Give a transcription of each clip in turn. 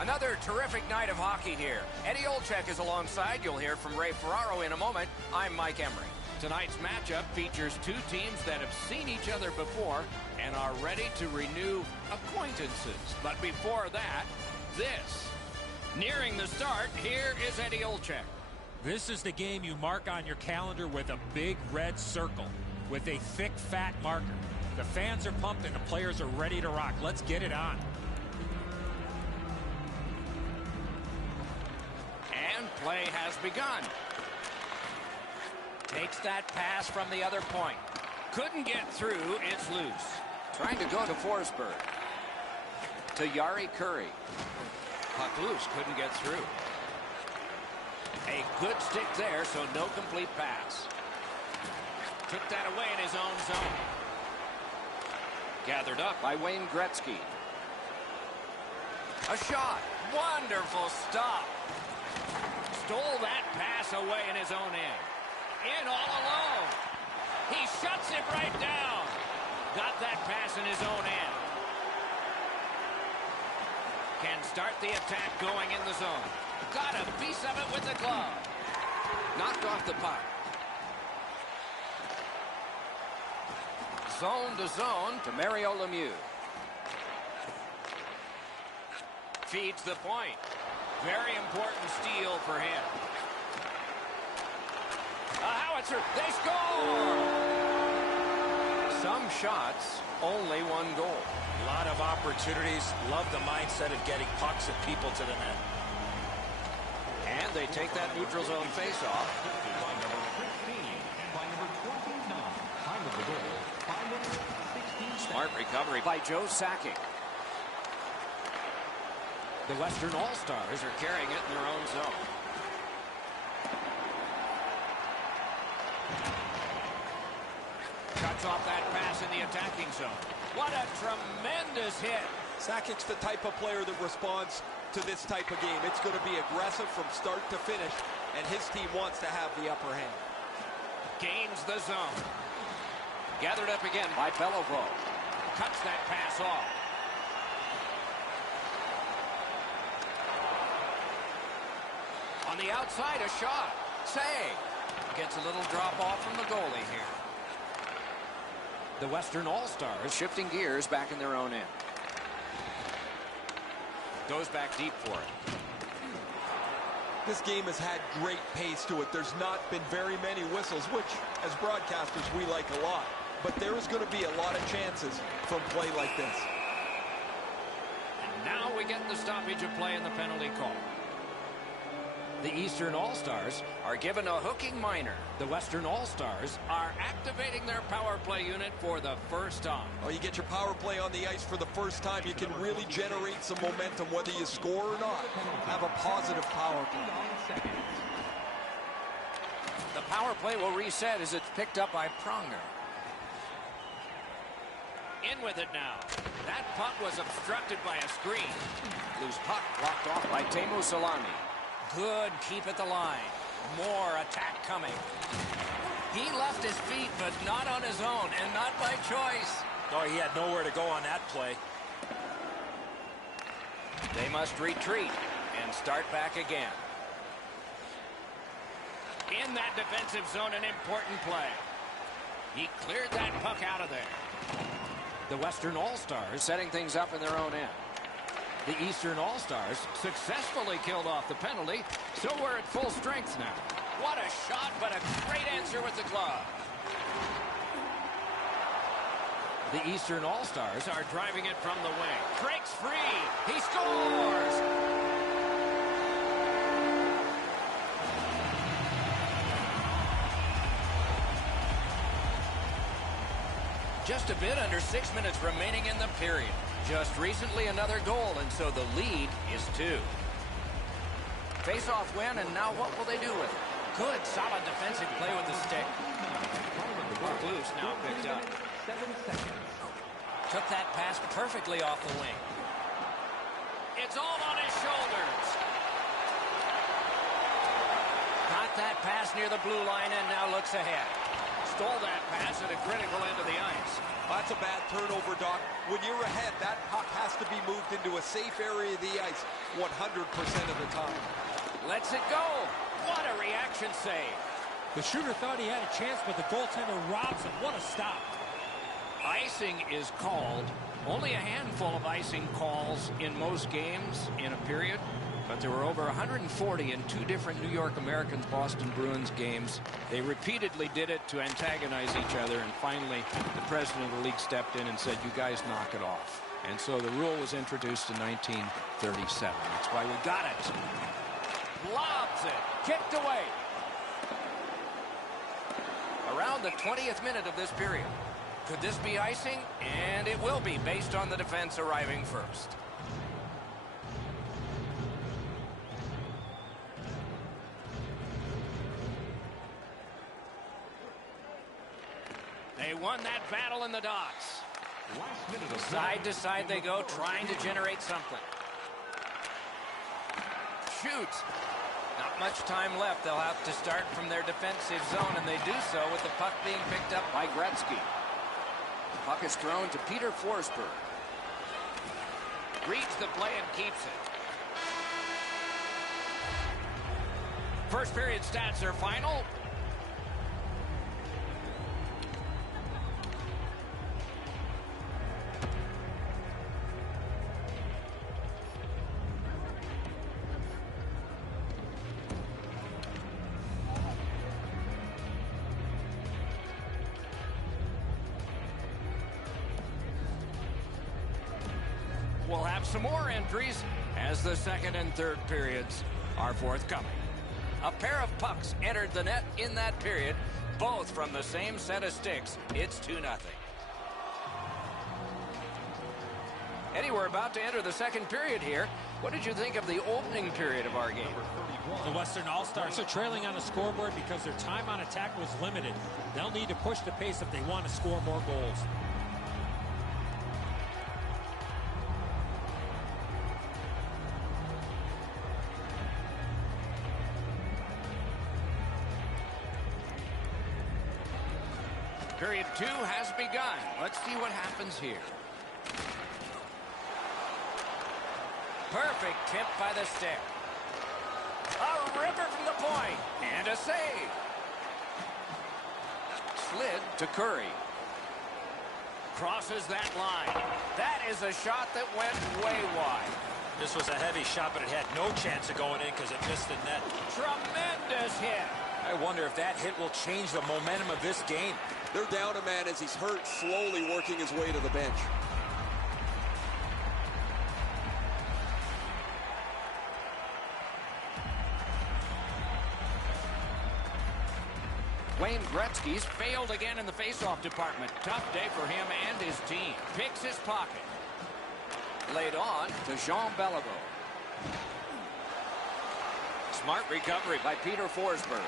Another terrific night of hockey here. Eddie Olczyk is alongside. You'll hear from Ray Ferraro in a moment. I'm Mike Emery. Tonight's matchup features two teams that have seen each other before and are ready to renew acquaintances. But before that, this. Nearing the start, here is Eddie Olczyk. This is the game you mark on your calendar with a big red circle, with a thick, fat marker. The fans are pumped and the players are ready to rock. Let's get it on. And play has begun. Takes that pass from the other point. Couldn't get through, it's loose. Trying to go to Forsberg. To Yari Curry. Puck loose, couldn't get through. A good stick there, so no complete pass. Took that away in his own zone. Gathered up by Wayne Gretzky. A shot. Wonderful stop. Stole that pass away in his own end. In all alone. He shuts it right down. Got that pass in his own end. Can start the attack going in the zone. Got a piece of it with the glove. Knocked off the puck. Zone to zone to Mario Lemieux. Feeds the point. Very important steal for him. A howitzer. They score! Some shots, only one goal. A lot of opportunities. Love the mindset of getting pucks and people to the net. And they take that neutral zone face-off. Smart recovery by Joe Sakic. The Western All-Stars are carrying it in their own zone. Cuts off that pass in the attacking zone. What a tremendous hit. Sakic's the type of player that responds to this type of game. It's going to be aggressive from start to finish, and his team wants to have the upper hand. Gains the zone. Gathered up again by Beliveau. Cuts that pass off. On the outside, a shot. Save. Gets a little drop off from the goalie here. The Western All-Stars shifting gears back in their own end. Goes back deep for it. This game has had great pace to it. There's not been very many whistles, which, as broadcasters, we like a lot. But there is going to be a lot of chances from play like this. And now we get the stoppage of play in the penalty call. The Eastern All-Stars are given a hooking minor. The Western All-Stars are activating their power play unit for the first time. Well, you get your power play on the ice for the first time, you can really generate some momentum, whether you score or not. Have a positive power play. The power play will reset as it's picked up by Pronger. In with it now. That puck was obstructed by a screen. Loose puck blocked off by Teemu Salami. Good keep at the line. More attack coming. He left his feet, but not on his own, and not by choice. Oh, he had nowhere to go on that play. They must retreat and start back again. In that defensive zone, an important play. He cleared that puck out of there. The Western All-Stars setting things up in their own end. The Eastern All-Stars successfully killed off the penalty, so we're at full strength now. What a shot, but a great answer with the glove. The Eastern All-Stars are driving it from the wing. Breaks free. He scores! Just a bit under 6 minutes remaining in the period. Just recently another goal, and so the lead is 2. Face-off win, and now what will they do with it? Good, solid defensive play with the stick. Puck loose, now picked up. Took that pass perfectly off the wing. It's all on his shoulders. Got that pass near the blue line and now looks ahead. stole that pass at a critical end of the ice. That's a bad turnover, Doc. When you're ahead, that puck has to be moved into a safe area of the ice 100% of the time. Lets it go. What a reaction save. The shooter thought he had a chance, but the goaltender robs him. What a stop. Icing is called. Only a handful of icing calls in most games in a period. But there were over 140 in two different New York Americans Boston Bruins games. They repeatedly did it to antagonize each other, and finally the president of the league stepped in and said, you guys knock it off. And so the rule was introduced in 1937. That's why we got it. Lobs it. Kicked away. Around the 20th minute of this period. Could this be icing? And it will be, based on the defense arriving first. They won that battle in the docks. Side to side they go, trying to generate something. Shoots. Not much time left. They'll have to start from their defensive zone, and they do so with the puck being picked up by Gretzky. Puck is thrown to Peter Forsberg. Reads the play and keeps it. First period stats are final. We'll have some more entries as the second and third periods are forthcoming. A pair of pucks entered the net in that period, both from the same set of sticks. It's 2-0. Eddie, we're about to enter the second period here. What did you think of the opening period of our game? The Western All-Stars are trailing on the scoreboard because their time on attack was limited. They'll need to push the pace if they want to score more goals. Period 2 has begun. Let's see what happens here. Perfect tip by the stick. A ripper from the point. And a save. Slid to Curry. Crosses that line. That is a shot that went way wide. This was a heavy shot, but it had no chance of going in because it missed the net. Tremendous hit. I wonder if that hit will change the momentum of this game. They're down a man as he's hurt, slowly working his way to the bench. Wayne Gretzky's failed again in the faceoff department. Tough day for him and his team. Picks his pocket. Laid on to Jean Beliveau. Smart recovery by Peter Forsberg.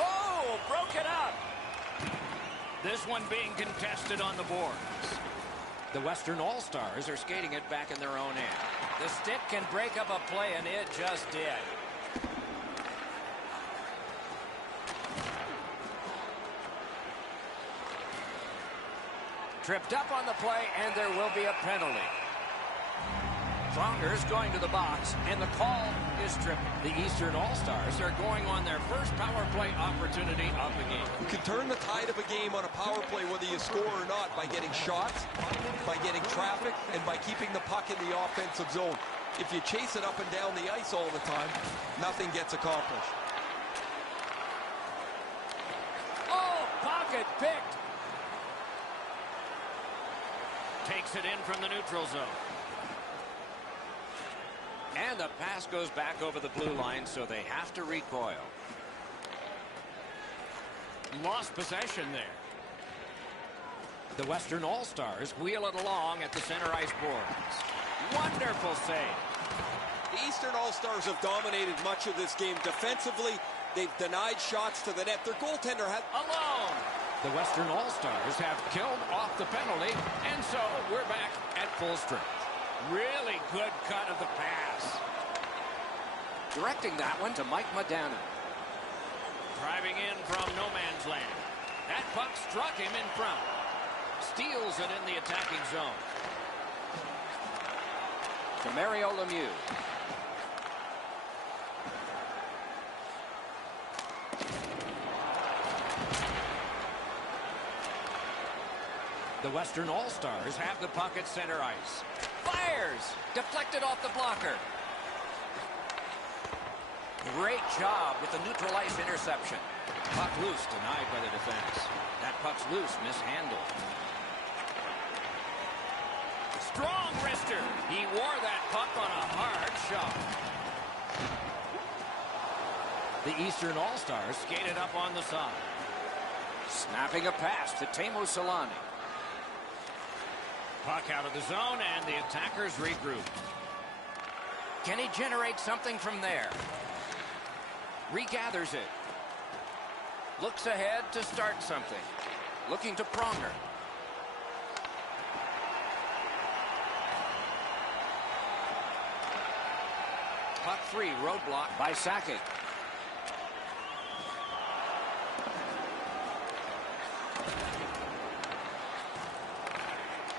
Oh, broke it up. This one being contested on the boards. The Western All-Stars are skating it back in their own end. The stick can break up a play, and it just did. Tripped up on the play, and there will be a penalty. Saunders going to the box, and the call is stripped. The Eastern All-Stars are going on their first power play opportunity of the game. You can turn the tide of a game on a power play whether you score or not by getting shots, by getting traffic, and by keeping the puck in the offensive zone. If you chase it up and down the ice all the time, nothing gets accomplished. Oh, pocket picked. Takes it in from the neutral zone. And the pass goes back over the blue line, so they have to recoil. Lost possession there. The Western All-Stars wheel it along at the center ice boards. Wonderful save. The Eastern All-Stars have dominated much of this game. Defensively, they've denied shots to the net. Their goaltender has... Alone! The Western All-Stars have killed off the penalty, and so we're back at full strength. Really good cut of the pass. Directing that one to Mike Modano. Driving in from no man's land. That puck struck him in front. Steals it in the attacking zone. To Mario Lemieux. The Western All-Stars have the puck at center ice. Fires! Deflected off the blocker. Great job with the neutral ice interception. Puck loose, denied by the defense. That puck's loose, mishandled. Strong wrister. He wore that puck on a hard shot. The Eastern All-Stars skated up on the side. Snapping a pass to Teemu Selanne. Puck out of the zone, and the attackers regroup. Can he generate something from there? Regathers it. Looks ahead to start something. Looking to Pronger. Puck free, roadblock by Sakic.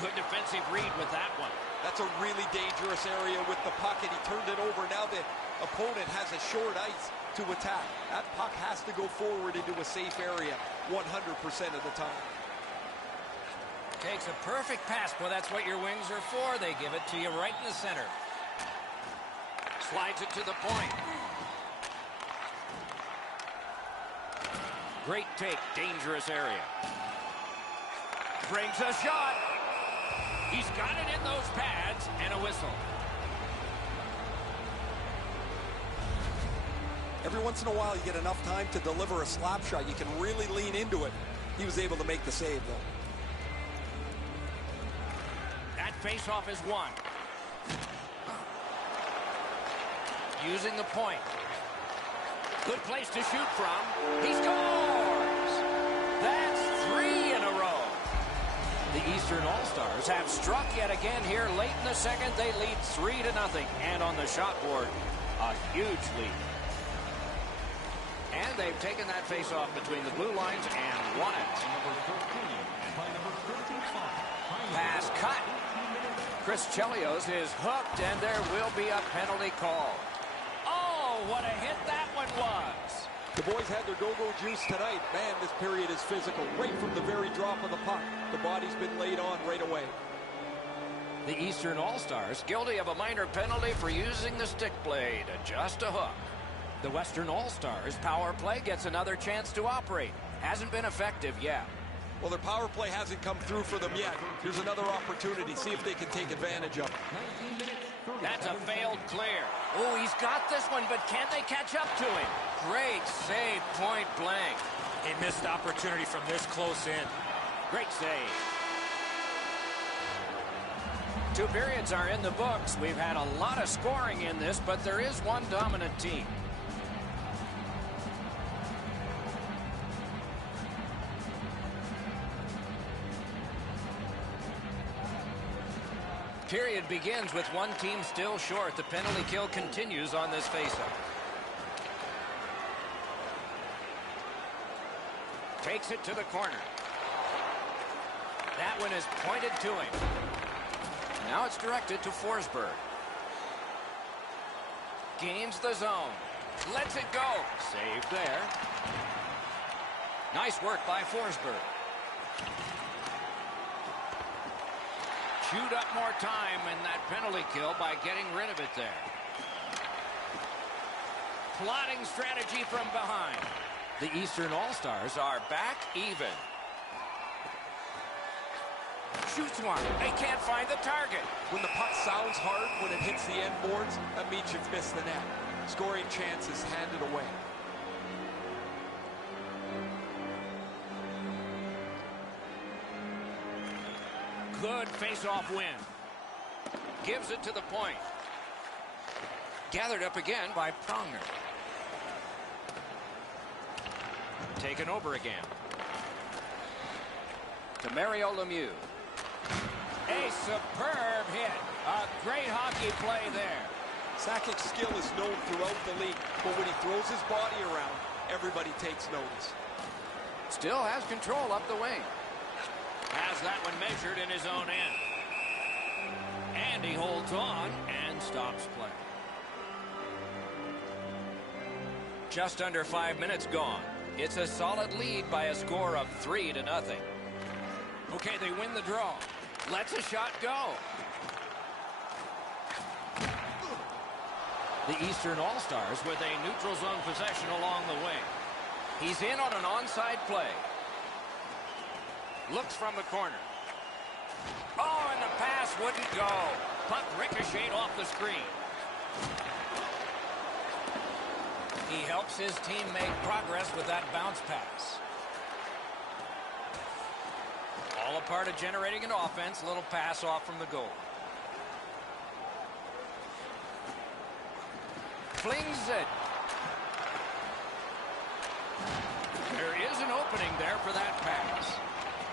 Good defensive read with that one. That's a really dangerous area with the puck, and he turned it over. Now the opponent has a short ice to attack. That puck has to go forward into a safe area 100% of the time. Takes a perfect pass. Well, that's what your wings are for. They give it to you right in the center. Slides it to the point. Great take, dangerous area. Brings a shot. He's got it in those pads, and a whistle. Every once in a while, you get enough time to deliver a slap shot. You can really lean into it. He was able to make the save, though. That faceoff is won. Using the point. Good place to shoot from. He scores! That's 3 in a row. The Eastern All-Stars have struck yet again here late in the second. They lead 3-0. And on the shot board, a huge lead. And they've taken that face-off between the blue lines and won it. Pass cut. Chris Chelios is hooked, and there will be a penalty call. Oh, what a hit that one was. The boys had their go-go juice tonight. Man, this period is physical. Right from the very drop of the puck, the body's been laid on right away. The Eastern All-Stars guilty of a minor penalty for using the stick blade. Just a hook. The Western All-Stars power play gets another chance to operate. Hasn't been effective yet. Well, their power play hasn't come through for them yet. Here's another opportunity. See if they can take advantage of it. That's a failed clear. Oh, he's got this one, but can they catch up to him? Great save, point blank. A missed opportunity from this close in. Great save. 2 periods are in the books. We've had a lot of scoring in this, but there is one dominant team. Period begins with one team still short. The penalty kill continues on this faceoff. Takes it to the corner. That one is pointed to him. Now it's directed to Forsberg. Gains the zone. Lets it go. Saved there. Nice work by Forsberg. Chewed up more time in that penalty kill by getting rid of it there. Plotting strategy from behind. The Eastern All-Stars are back even. Shoots one. They can't find the target. When the puck sounds hard, when it hits the end boards, that means you've missed the net. Scoring chances handed away. Good face-off win. Gives it to the point. Gathered up again by Pronger. Taken over again. To Mario Lemieux. A superb hit. A great hockey play there. Sakic's skill is known throughout the league, but when he throws his body around, everybody takes notice. Still has control up the wing. Has that one measured in his own end. And he holds on and stops play. Just under 5 minutes gone. It's a solid lead by a score of 3-0. Okay, they win the draw. Lets a shot go. The Eastern All-Stars with a neutral zone possession along the wing. He's in on an onside play. Looks from the corner. Oh, and the pass wouldn't go. Puck ricocheted off the screen. He helps his team make progress with that bounce pass. All a part of generating an offense. Little pass off from the goal. Flings it. There is an opening there for that pass.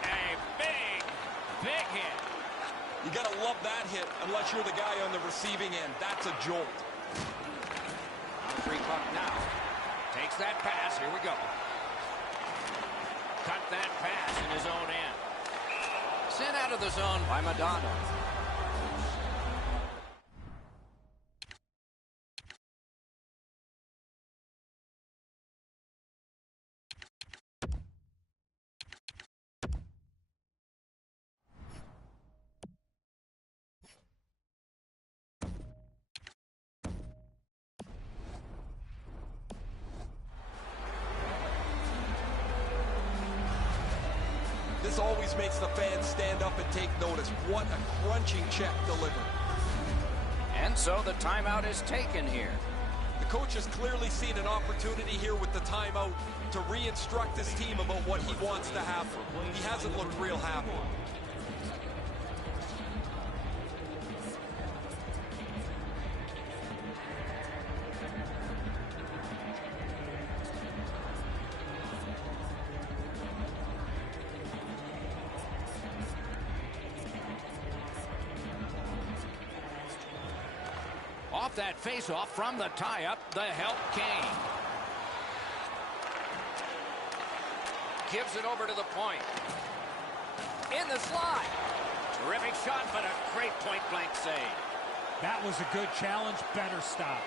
A big hit. You got to love that hit unless you're the guy on the receiving end. That's a jolt. Free puck now. Takes that pass. Here we go. Cut that pass in his own end. Sent out of the zone by Madonna. This always makes the fans stand up and take notice. What a crunching check delivered. And so the timeout is taken here. The coach has clearly seen an opportunity here with the timeout to re-instruct his team about what he wants to happen. He hasn't looked real happy. Off that face-off from the tie-up, the help came. Gives it over to the point. In the slide. Terrific shot, but a great point-blank save. That was a good challenge. Better stop.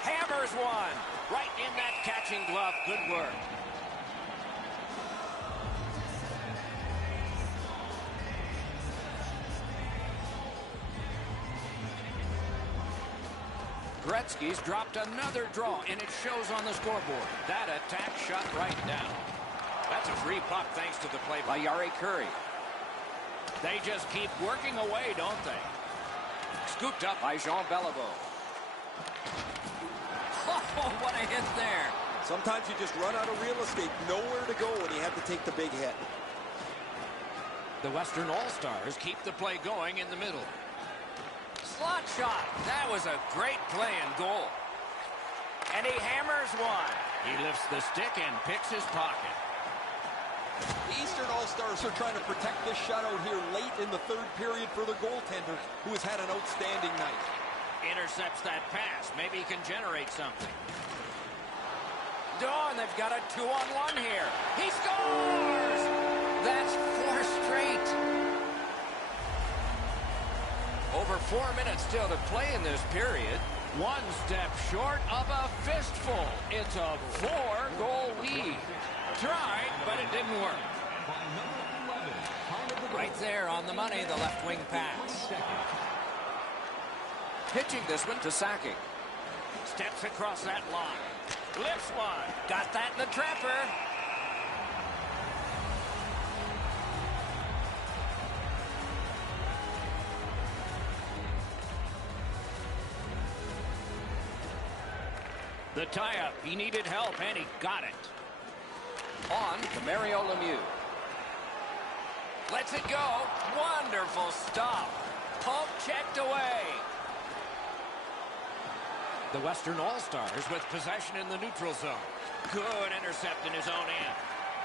Hammers one. Right in that catching glove. Good work. Gretzky's dropped another draw, and it shows on the scoreboard. That attack shot right down. That's a free puck thanks to the play by Yari Curry. They just keep working away, don't they? Scooped up by Jean Beliveau. Oh, what a hit there. Sometimes you just run out of real estate, nowhere to go when you have to take the big hit. The Western All-Stars keep the play going in the middle. Slot shot. That was a great play and goal. And he hammers one. He lifts the stick and picks his pocket. The Eastern All-Stars are trying to protect this shutout here late in the third period for the goaltender, who has had an outstanding night. Intercepts that pass. Maybe he can generate something. Oh, and they've got a 2-on-1 here. He scores! That's 4 straight. Over 4 minutes still to play in this period. One step short of a fistful. It's a 4-goal lead. Tried, but it didn't work. Right there on the money, the left wing pass. Pitching this one to Sakic. Steps across that line. Lifts one. Got that in the trapper. The tie-up, he needed help, and he got it. On to Mario Lemieux. Lets it go. Wonderful stop. Poke checked away. The Western All-Stars with possession in the neutral zone. Good intercept in his own end.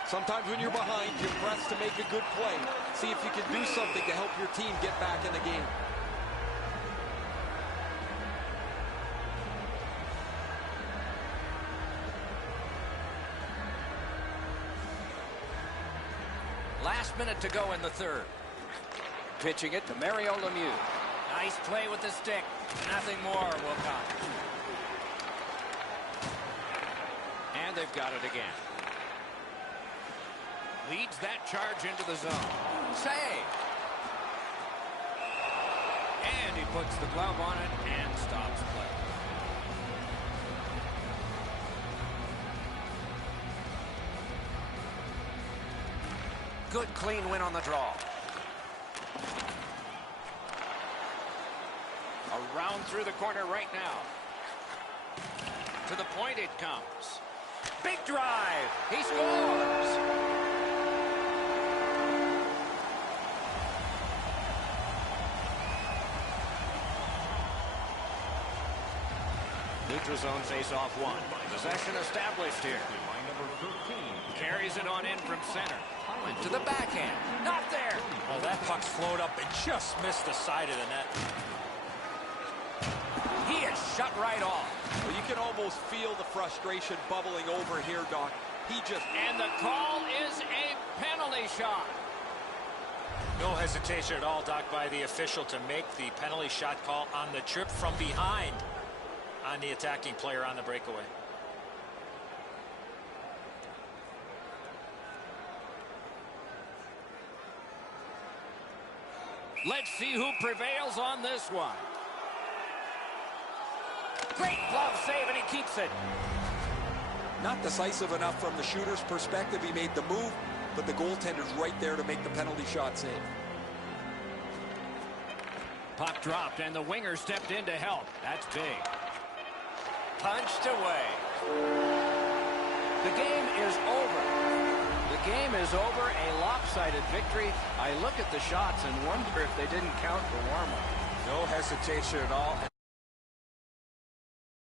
Sometimes when you're behind, you press to make a good play. See if you can do something to help your team get back in the game. minute to go in the third. Pitching it to Mario Lemieux. Nice play with the stick. Nothing more will come. And they've got it again. Leads that charge into the zone. Save. And he puts the glove on it and stops play. Good clean win on the draw. Around through the corner right now. To the point it comes. Big drive. He scores. Neutral zone face-off one. Possession established here. Carries it on in from center. Went to the backhand. Not there. Oh, that puck's flowed up and just missed the side of the net. He is shut right off. Well, you can almost feel the frustration bubbling over here, Doc. And the call is a penalty shot. No hesitation at all, Doc, by the official to make the penalty shot call on the trip from behind on the attacking player on the breakaway. Let's see who prevails on this one. Great glove save, and he keeps it. Not decisive enough from the shooter's perspective. He made the move, but the goaltender's right there to make the penalty shot save. Puck dropped, and the winger stepped in to help. That's big. Punched away. The game is over. The game is over. A lopsided victory. I look at the shots and wonder if they didn't count for warm-up. No hesitation at all.